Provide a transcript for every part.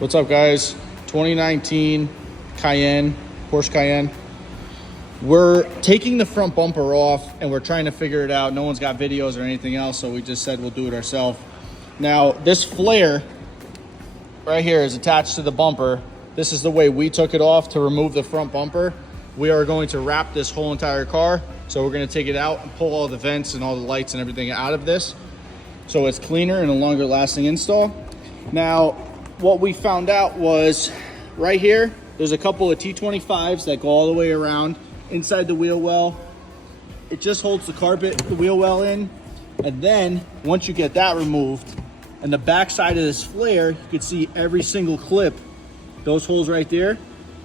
What's up, guys? 2019 Cayenne, Porsche Cayenne. We're taking the front bumper off and we're trying to figure it out. No one's got videos or anything else, so we just said we'll do it ourselves. Now, this flare right here is attached to the bumper. This is the way we took it off to remove the front bumper. We are going to wrap this whole entire car. So we're going to take it out and pull all the vents and all the lights and everything out of this, so it's cleaner and a longer lasting install. Now, what we found out was right here, there's a couple of T25s that go all the way around inside the wheel well. It just holds the carpet, the wheel well in. And then once you get that removed, and the back side of this flare, you can see every single clip, those holes right there,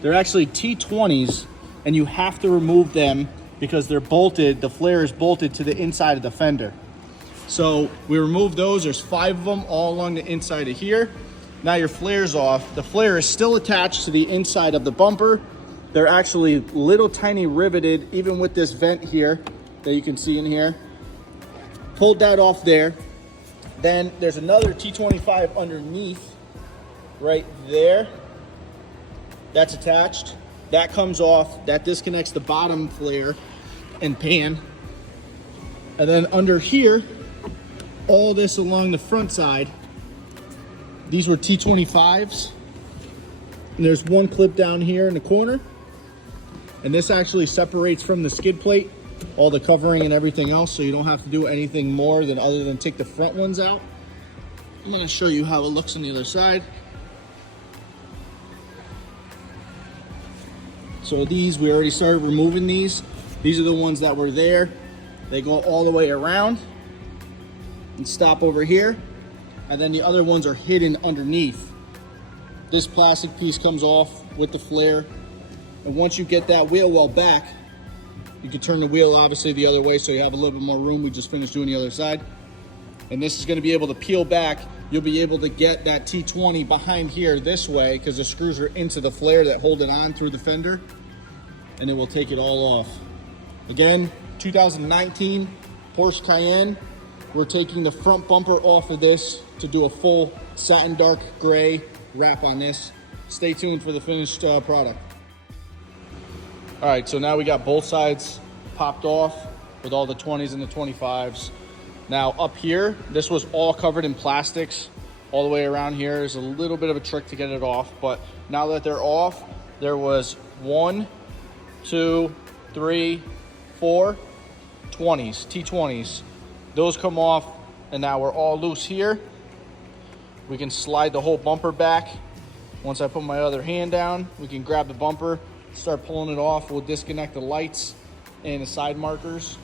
they're actually T20s, and you have to remove them because they're bolted, the flare is bolted to the inside of the fender. So we removed those, there's 5 of them all along the inside of here. Now your flare's off. The flare is still attached to the inside of the bumper. They're actually little tiny riveted, even with this vent here that you can see in here. Pulled that off there. Then there's another T25 underneath right there. That's attached. That comes off. That disconnects the bottom flare and pan. And then under here, all this along the front side, these were T25s, and there's one clip down here in the corner, and this actually separates from the skid plate, all the covering and everything else, so you don't have to do anything more than other than take the front ones out. I'm going to show you how it looks on the other side. So these, we already started removing these. These are the ones that were there. They go all the way around and stop over here. And then the other ones are hidden underneath. This plastic piece comes off with the flare. And once you get that wheel well back, you can turn the wheel obviously the other way so you have a little bit more room. We just finished doing the other side. And this is gonna be able to peel back. You'll be able to get that T20 behind here this way because the screws are into the flare that hold it on through the fender, and it will take it all off. Again, 2019 Porsche Cayenne. We're taking the front bumper off of this to do a full satin dark gray wrap on this. Stay tuned for the finished product. All right, so now we got both sides popped off with all the 20s and the 25s. Now up here, this was all covered in plastics all the way around here. There's a little bit of a trick to get it off, but now that they're off, there was 1, 2, 3, 4 20s, T20s. Those come off, and now we're all loose here. We can slide the whole bumper back. Once I put my other hand down, we can grab the bumper, start pulling it off. We'll disconnect the lights and the side markers,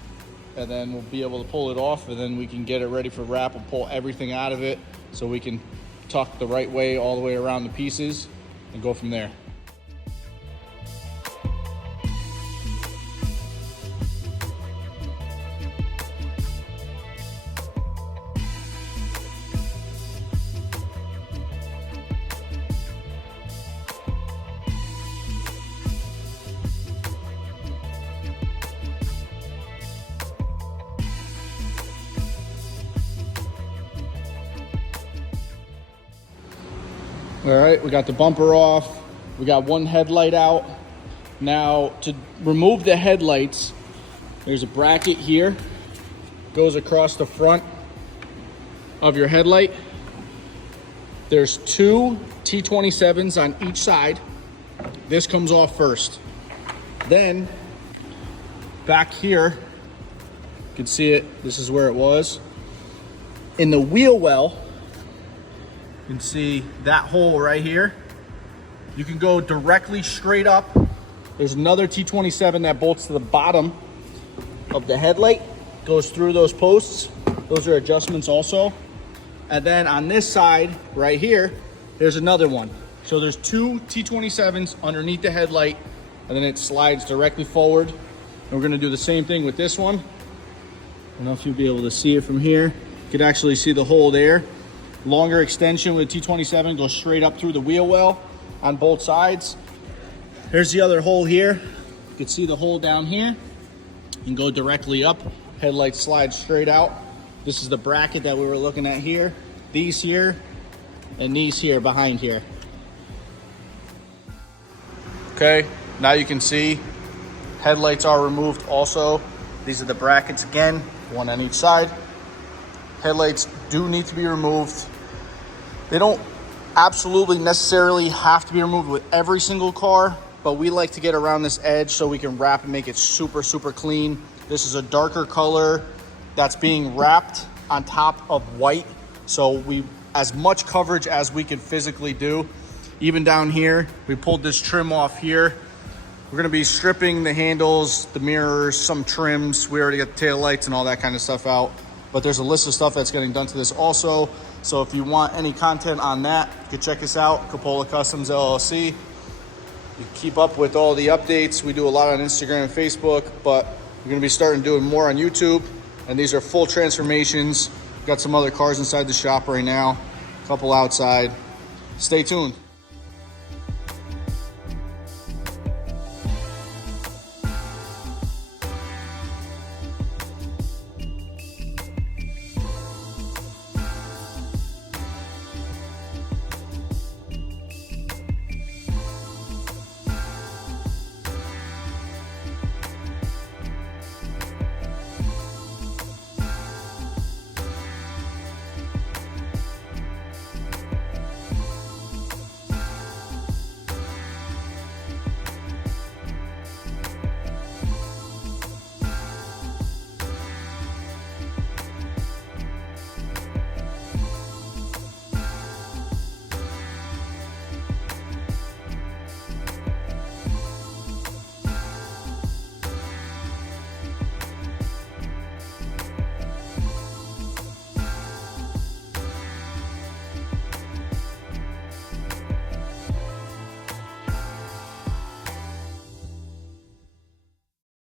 and then we'll be able to pull it off, and then we can get it ready for wrap. We'll pull everything out of it so we can tuck the right way all the way around the pieces and go from there. All right, we got the bumper off. We got one headlight out. Now to remove the headlights, there's a bracket here, goes across the front of your headlight. There's 2 T27s on each side. This comes off first. Then back here, you can see it, this is where it was. In the wheel well, you can see that hole right here. You can go directly straight up. There's another T27 that bolts to the bottom of the headlight, goes through those posts. Those are adjustments also. And then on this side right here, there's another one. So there's 2 T27s underneath the headlight, and then it slides directly forward. And we're gonna do the same thing with this one. I don't know if you'll be able to see it from here. You can actually see the hole there. Longer extension with T27 goes straight up through the wheel well on both sides. Here's the other hole here. You can see the hole down here. You can go directly up. Headlight slides straight out. This is the bracket that we were looking at here. These here and these here behind here. Okay, now you can see headlights are removed also. These are the brackets again, one on each side. Headlights do need to be removed. They don't absolutely necessarily have to be removed with every single car, but we like to get around this edge so we can wrap and make it super, super clean. This is a darker color that's being wrapped on top of white. So we, as much coverage as we can physically do. Even down here, we pulled this trim off here. We're gonna be stripping the handles, the mirrors, some trims. We already got the tail lights and all that kind of stuff out, but there's a list of stuff that's getting done to this also. So if you want any content on that, you can check us out, Cupola Customs LLC. You keep up with all the updates. We do a lot on Instagram and Facebook, but we're gonna be starting doing more on YouTube. And these are full transformations. Got some other cars inside the shop right now, a couple outside. Stay tuned.